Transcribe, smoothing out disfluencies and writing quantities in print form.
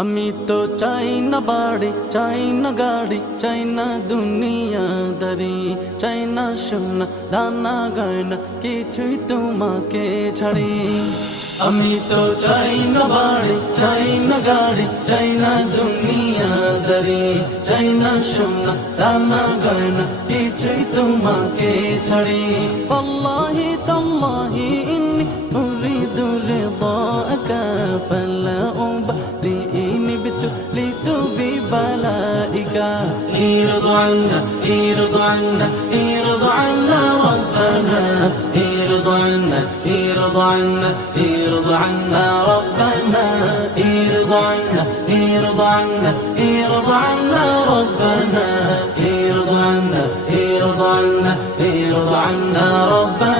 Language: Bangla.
আমি তো চাই না বাড়ি, চাই না গাড়ি, চাই না দুনিয়াদারি, চাই না সোনা দানা গয়না, কিছুই তোমাকে ছাড়ি। আমি তো চাই না বাড়ি, চাই না গাড়ি, চাই না দুনিয়াদারি, চাই না সোনা দানা গয়না, কিছুই তোমাকে ছাড়ি। আল্লাহি তাল্লাহি ইন্নী উরিদু রিদাকা ফালা উবারিনি বিতুলিতু বিবালাইকা। ইরদ আন্না ইরদ আন্না ইরদ আন্না রব্বানা, ইরদ আন্না ইরদ আন্না ইরদ আন্না রব্বানা, ইরদ আন্না ইরদ আন্না ইরদ আন্না রব্বানা, ইরদ আন্না ইরদ আন্না ইরদ আন্না রব্বানা।